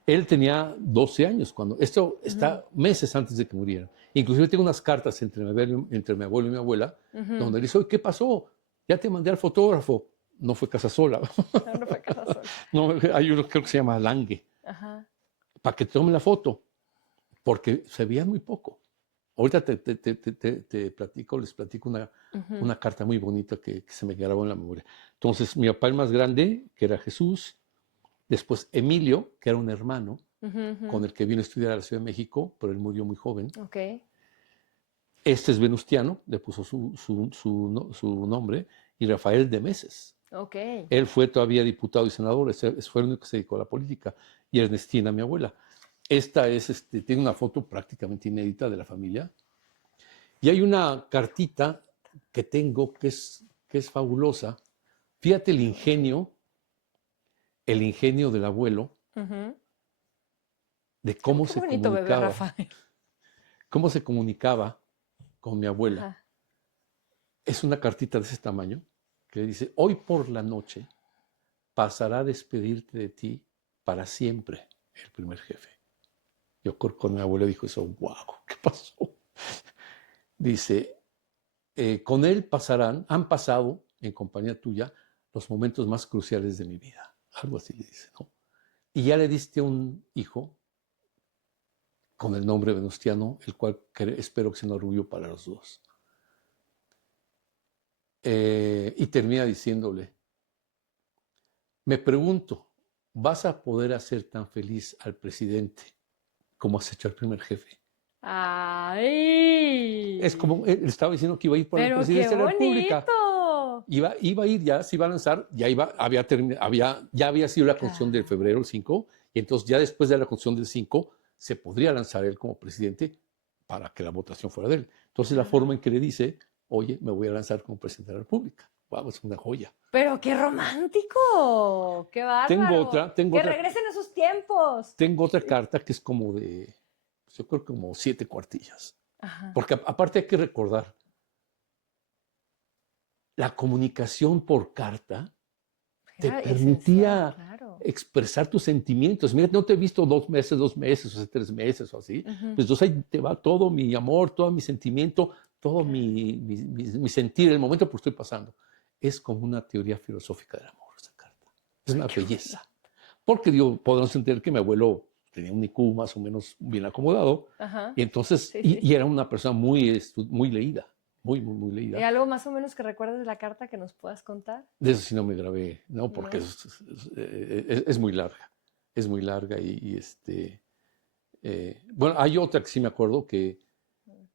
Él tenía 12 años cuando, esto Ujú, está meses antes de que muriera. Inclusive tengo unas cartas entre mi abuelo y mi abuela, ujú. donde le dice, oye, ¿qué pasó? Ya te mandé al fotógrafo. No fue Casasola. No, no fue casa sola. No, hay uno creo que se llama Lange, Ajá. para que tome la foto, porque se veía muy poco. Ahorita les platico Ujú, una carta muy bonita que se me grabó en la memoria. Entonces, mi papá el más grande, que era Jesús, después Emilio, que era un hermano, ujú, ujú. con el que vino a estudiar a la Ciudad de México, pero él murió muy joven. Ok, Este es Venustiano, le puso su nombre, y Rafael de Meses. ok. Él fue todavía diputado y senador, fue el único que se dedicó a la política, y Ernestina, mi abuela. Esta tiene una foto prácticamente inédita de la familia, y hay una cartita que tengo que es fabulosa. Fíjate el ingenio del abuelo, Ujú. de Qué bonito bebé Rafael. cómo se comunicaba con mi abuela. Ajá. Es una cartita de ese tamaño que le dice, hoy por la noche pasará a despedirte de ti para siempre el primer jefe. Yo creo que cuando mi abuelo dijo eso, wow, ¿qué pasó? Dice, con él han pasado en compañía tuya los momentos más cruciales de mi vida. Algo así le dice, ¿no? Y ya le diste un hijo con el nombre Venustiano, el cual espero que sea un orgullo para los dos. Y termina diciéndole, me pregunto, ¿vas a poder hacer tan feliz al presidente como has hecho al primer jefe? ¡Ay! Es como, él estaba diciendo que iba a ir por la ¡Pero qué presidencia de la República. bonito! Iba a ir, ya se iba a lanzar, ya había sido la Constitución de febrero, el 5, y entonces ya después de la Constitución del 5 se podría lanzar él como presidente para que la votación fuera de él. Entonces la forma en que le dice, oye, me voy a lanzar como presidente de la República. Wow, es una joya. ¡Pero qué romántico! ¡Qué bárbaro! Tengo ¡Que otra, regresen esos tiempos! tengo otra carta que es como de, yo creo que como 7 cuartillas. Ajá. Porque aparte hay que recordar, la comunicación por carta te permitía claro. expresar tus sentimientos. Mira, no te he visto 2 meses, o hace 3 meses o así. Pues entonces ahí te va todo mi amor, todo mi sentimiento, todo mi sentir, el momento por que estoy pasando. Es como una teoría filosófica del amor, esa carta. Es una belleza. Porque podemos entender que mi abuelo tenía un IQ más o menos bien acomodado. Ajá. Y entonces, y era una persona muy leída. Muy leída. ¿Y algo más o menos que recuerdes de la carta que nos puedas contar? De eso sí no me grabé, ¿no? Porque es muy larga. Es muy larga bueno, hay otra que sí me acuerdo que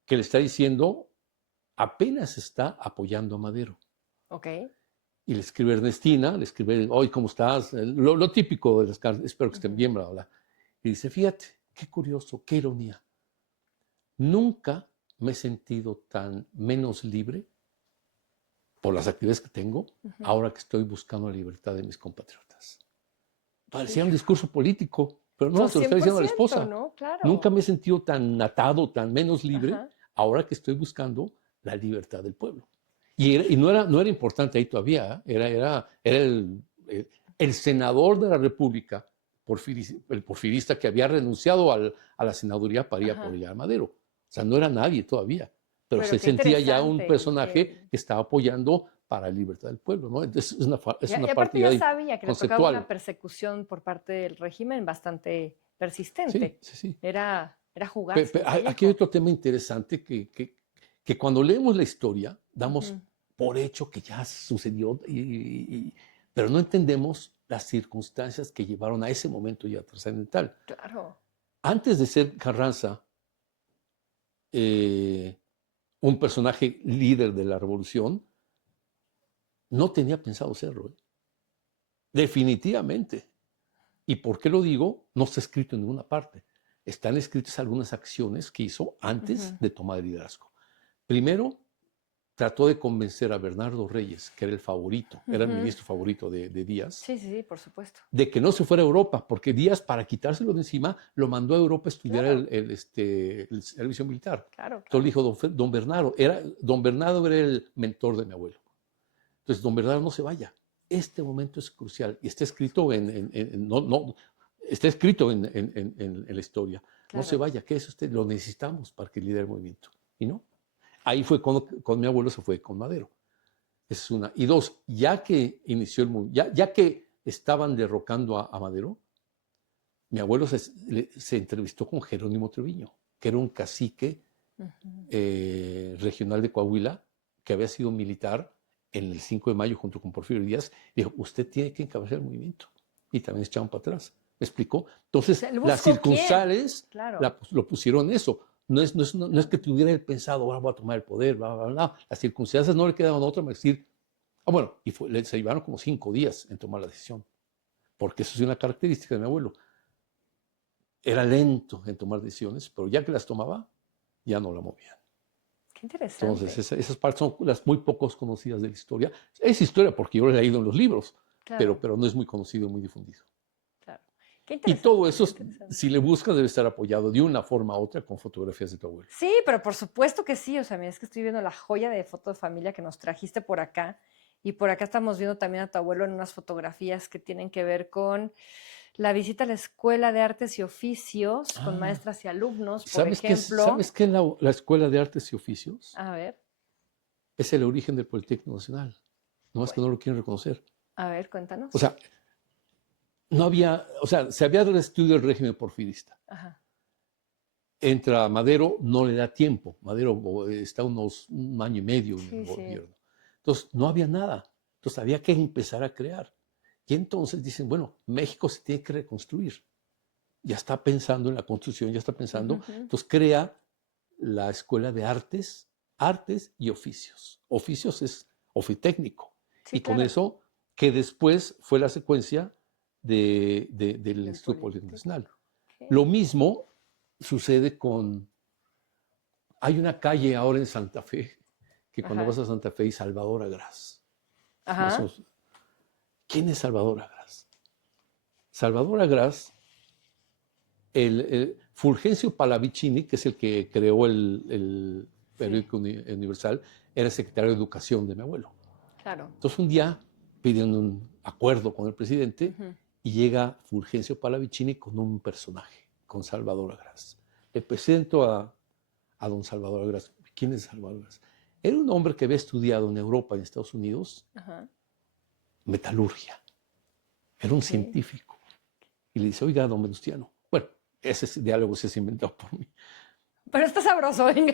le está diciendo, apenas está apoyando a Madero. Ok. Y le escribe Ernestina, le escribe, hoy, ¿cómo estás? Lo típico de las cartas, espero que estén bien, bla, bla. Y dice, fíjate, qué curioso, qué ironía. Nunca me he sentido tan menos libre por las actividades que tengo, ahora que estoy buscando la libertad de mis compatriotas. Parecía un discurso político, pero no, se lo está diciendo a la esposa. ¿No? Claro. Nunca me he sentido tan atado, tan menos libre, ahora que estoy buscando la libertad del pueblo. Y no era importante ahí todavía, era el senador de la República, el porfirista que había renunciado a la senaduría para ir a apoyar a Madero. O sea, no era nadie todavía, pero se sentía ya un personaje que estaba apoyando para la libertad del pueblo, ¿no? Entonces es una parte ya sabía que le tocaba una conceptual. persecución por parte del régimen bastante persistente. Sí. Era jugarse. Aquí hay otro tema interesante que cuando leemos la historia damos por hecho que ya sucedió, pero no entendemos las circunstancias que llevaron a ese momento ya trascendental. Claro. Antes de ser Carranza un personaje líder de la revolución, no tenía pensado serlo. Definitivamente. ¿Y por qué lo digo? No está escrito en ninguna parte. Están escritas algunas acciones que hizo antes de tomar el liderazgo. Primero, trató de convencer a Bernardo Reyes, que era el favorito, era el ministro favorito de Díaz. Sí, por supuesto. De que no se fuera a Europa, porque Díaz, para quitárselo de encima, lo mandó a Europa a estudiar el servicio militar. Claro. Entonces dijo, don Bernardo era el mentor de mi abuelo. Entonces, don Bernardo, no se vaya. Este momento es crucial y está escrito está escrito en la historia. Claro. No se vaya, ¿qué es usted? Lo necesitamos para que lidere el movimiento. Y no. Ahí fue con mi abuelo, se fue con Madero. Esa es una. Y dos, ya que inició el movimiento, ya que estaban derrocando a Madero, mi abuelo se entrevistó con Jerónimo Treviño, que era un cacique regional de Coahuila, que había sido militar en el 5 de mayo junto con Porfirio Díaz. Dijo, usted tiene que encabezar el movimiento. Y también se echaron para atrás. ¿Me explicó? Entonces, las circunstancias lo pusieron eso. No es que tuviera él pensado, ahora voy a tomar el poder, bla, bla, bla. Las circunstancias no le quedaban otra más decir, bueno, y se llevaron como 5 días en tomar la decisión. Porque eso es una característica de mi abuelo. Era lento en tomar decisiones, pero ya que las tomaba, ya no la movían. Qué interesante. Entonces, esas partes son las muy pocos conocidas de la historia. Es historia porque yo lo he leído en los libros, claro. pero no es muy conocido, muy difundido. Claro. Y todo eso, si le buscas, debe estar apoyado de una forma u otra con fotografías de tu abuelo. Sí, pero por supuesto que sí. O sea, mira, es que estoy viendo la joya de foto de familia que nos trajiste por acá. Y por acá estamos viendo también a tu abuelo en unas fotografías que tienen que ver con la visita a la Escuela de Artes y Oficios con Ah, maestras y alumnos, por ¿sabes qué ejemplo. ¿sabes qué es la Escuela de Artes y Oficios? A ver, Es el origen del Politécnico Nacional. No es que no lo quieren reconocer. a ver, cuéntanos. O sea, no había, o sea, se había restituido el régimen porfirista. Ajá. Entra Madero, no le da tiempo. Madero está un año y medio en el Sí, sí. gobierno. Entonces, no había nada. Entonces, había que empezar a crear. Y entonces dicen, bueno, México se tiene que reconstruir. Ya está pensando en la construcción, ya está pensando. Ujú. Entonces, crea la Escuela de Artes y Oficios. Oficios es ofitécnico. Sí, Y con claro. eso, que después fue la secuencia del Instituto Politécnico Politécnico. Nacional. Ok. Lo mismo sucede con... Hay una calle ahora en Santa Fe, que cuando Ajá. vas a Santa Fe y Salvador Agras. Ajá. ¿Quién es Salvador Agras? Salvador Agras, el Fulgencio Pallavicini, que es el que creó el periódico Universal, era el secretario de Educación de mi abuelo. Claro. Entonces un día piden un acuerdo con el presidente Ujú. y llega Fulgencio Pallavicini con un personaje, con Salvador Agras. Le presento a don Salvador Agras. ¿Quién es Salvador Agras? Era un hombre que había estudiado en Europa y en Estados Unidos Ajá. metalurgia. Era un Ok. científico. Y le dice, oiga, don Venustiano. Bueno, ese diálogo se ha inventado por mí. Pero está sabroso, venga.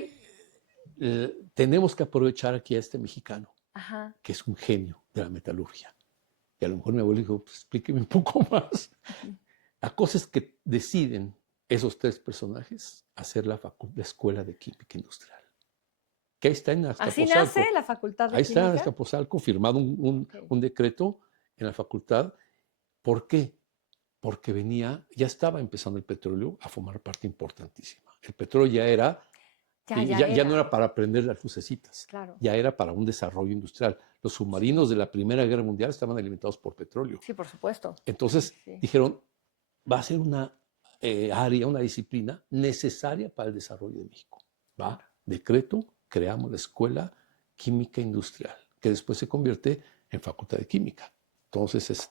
Tenemos que aprovechar aquí a este mexicano, Ajá. que es un genio de la metalurgia. Y a lo mejor mi abuelo dijo, pues, explíqueme un poco más. La cosa es que deciden esos tres personajes hacer la Escuela de Química Industrial. Que ahí está en Así Azcapotzalco. nace la Facultad de Ahí está en Química. Azcapotzalco, firmado Ok. un decreto en la facultad. ¿Por qué? Porque ya estaba empezando el petróleo a formar parte importantísima. El petróleo ya era, Ya no era. era para prender las lucecitas, Claro. ya era para un desarrollo industrial. Los submarinos de la Primera Guerra Mundial estaban alimentados por petróleo. Sí, por supuesto. Entonces Sí. dijeron, va a ser una área, una disciplina necesaria para el desarrollo de México. ¿Va? Decreto, creamos la Escuela Química Industrial, que después se convierte en Facultad de Química. Entonces,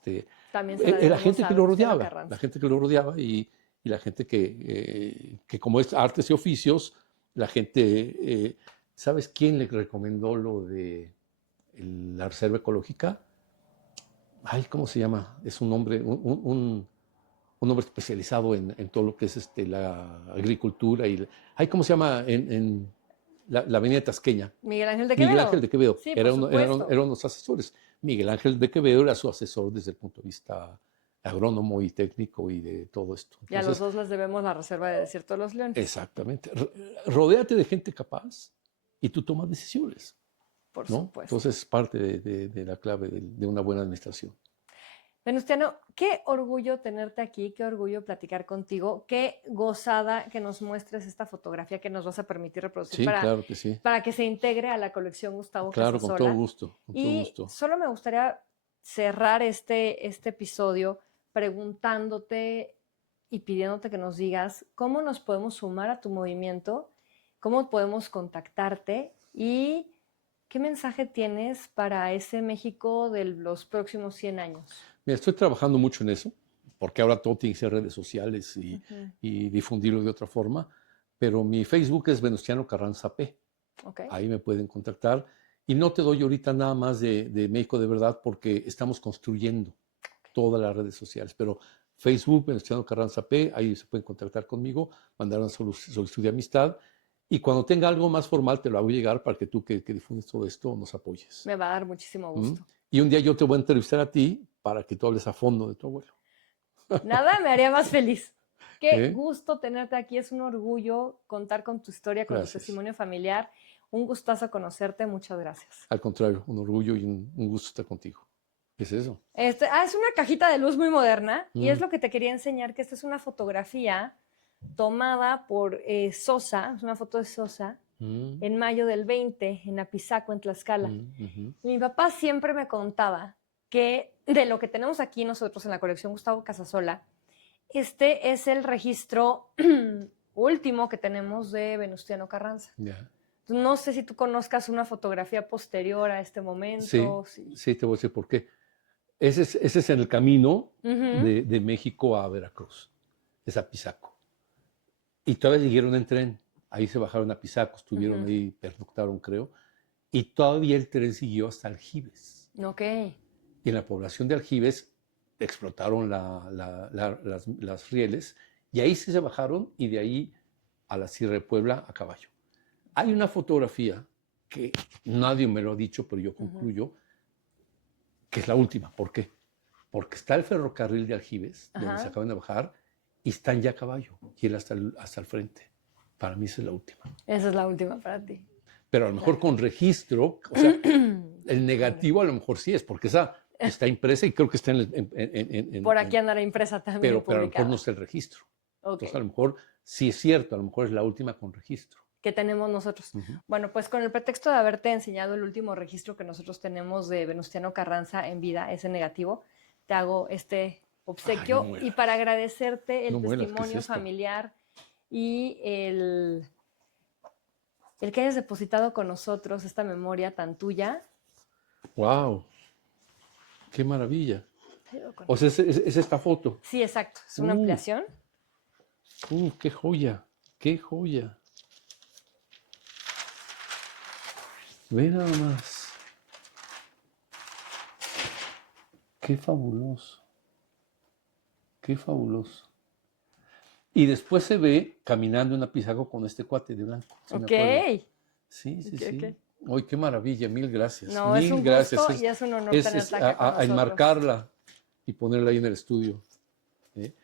También se la la debemos gente a que lo Venustiano rodeaba, Carranza. la gente que lo rodeaba y la gente que como es artes y oficios, la gente, ¿sabes quién le recomendó lo de la reserva ecológica? Ay, ¿cómo se llama? Es un hombre, un hombre especializado en todo lo que es la agricultura y, ay, ¿cómo se llama? En la avenida Tasqueña. Miguel Ángel de Miguel Quevedo. Ángel de Quevedo. Sí, por supuesto. Eran unos asesores. Miguel Ángel de Quevedo era su asesor desde el punto de vista agrónomo y técnico y de todo esto. Y a los dos les debemos la Reserva de Desierto de los Leones. Exactamente. Rodéate de gente capaz y tú tomas decisiones. Por ¿no? supuesto. Entonces es parte de la clave de una buena administración. Venustiano, qué orgullo tenerte aquí, qué orgullo platicar contigo, qué gozada que nos muestres esta fotografía que nos vas a permitir reproducir Sí, claro que sí. para que se integre a la colección Gustavo Claro, Casasola. con todo gusto. Con todo Y gusto. solo me gustaría cerrar este episodio preguntándote y pidiéndote que nos digas cómo nos podemos sumar a tu movimiento, cómo podemos contactarte y qué mensaje tienes para ese México de los próximos 100 años. Mira, estoy trabajando mucho en eso, porque ahora todo tiene que ser redes sociales y difundirlo de otra forma, pero mi Facebook es Venustiano Carranza P. Okay. Ahí me pueden contactar. Y no te doy ahorita nada más de México de verdad porque estamos construyendo todas las redes sociales, pero Facebook, Venustiano Carranza P, ahí se pueden contactar conmigo, mandar una solicitud de amistad y cuando tenga algo más formal te lo hago llegar para que tú que difundes todo esto nos apoyes. Me va a dar muchísimo gusto. Y un día yo te voy a entrevistar a ti para que tú hables a fondo de tu abuelo. Nada me haría más feliz. Qué gusto tenerte aquí, es un orgullo contar con tu historia, con tu testimonio familiar. Un gustazo conocerte, muchas gracias. Al contrario, un orgullo y un gusto estar contigo. ¿Qué es eso? Es una cajita de luz muy moderna y es lo que te quería enseñar, que esta es una fotografía tomada por Sosa, es una foto de Sosa, en mayo del 20, en Apizaco, en Tlaxcala. Mi papá siempre me contaba que de lo que tenemos aquí nosotros en la colección Gustavo Casasola, este es el registro último que tenemos de Venustiano Carranza. Yeah. No sé si tú conozcas una fotografía posterior a este momento. Sí, te voy a decir por qué. ese es en el camino Ujú. de México a Veracruz, es Apizaco. Y todavía siguieron en tren, ahí se bajaron a Apizaco, estuvieron Ujú. ahí, pernoctaron creo, y todavía el tren siguió hasta Aljibes. Ok. Y en la población de Aljibes explotaron las rieles, y ahí sí se bajaron, y de ahí a la Sierra de Puebla a caballo. Hay una fotografía que nadie me lo ha dicho, pero yo concluyo que es la última. ¿Por qué? Porque está el ferrocarril de Aljibes, donde se Ajá. acaban de bajar, y están ya a caballo, y él hasta el frente. Para mí esa es la última. Esa es la última para ti. Pero a lo mejor Claro. con registro, o sea, el Hombre. negativo a lo mejor sí es, porque esa está impresa y creo que está Por aquí andará impresa también y pero a lo mejor no publicada. está el registro. Ok. Entonces a lo mejor sí es cierto, a lo mejor es la última con registro. Que tenemos nosotros. Ujú. Bueno, pues con el pretexto de haberte enseñado el último registro que nosotros tenemos de Venustiano Carranza en vida, ese negativo, te hago este Ay, no obsequio y muelas. para agradecerte el No muelas, ¿qué es testimonio esto? familiar y el que hayas depositado con nosotros esta memoria tan tuya. ¡Wow! ¡Qué maravilla! Te ayudo con O sea, es esta foto. Sí, exacto. Es una Uh, ampliación. ¡Qué joya! ¡Qué joya! Ve nada más. ¡Qué fabuloso! ¡Qué fabuloso! Y después se ve caminando en Apizaco con este cuate de blanco. ¿Sí me Ok. acuerdo? Sí, sí, Ok, sí. ok. ¡Ay, qué maravilla! Mil gracias. No, es Mil un gracias. gusto y es un honor Es tenerla acá con a nosotros. enmarcarla y ponerla ahí en el estudio.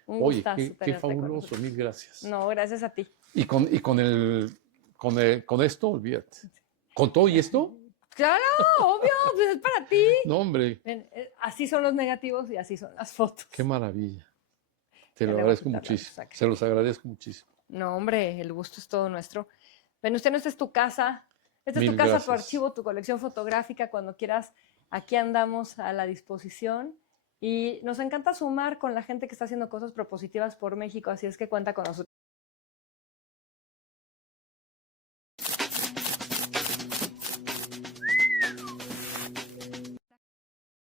Un Oye, gustazo qué tenerte con fabuloso. nosotros. Mil gracias. No, gracias a ti. Y con esto, olvídate. ¿Con todo y esto? Claro, obvio, pues es para ti. No, hombre, Ven, así son los negativos y así son las fotos. qué maravilla. Te Ya lo le voy a agradezco quitar la muchísimo. luz aquí. Se los agradezco muchísimo. No, hombre, el gusto es todo nuestro. Venustiano, esta es tu casa. Esta es tu Mil casa, tu gracias. archivo, tu colección fotográfica. Cuando quieras, aquí andamos a la disposición. Y nos encanta sumar con la gente que está haciendo cosas propositivas por México, así es que cuenta con nosotros.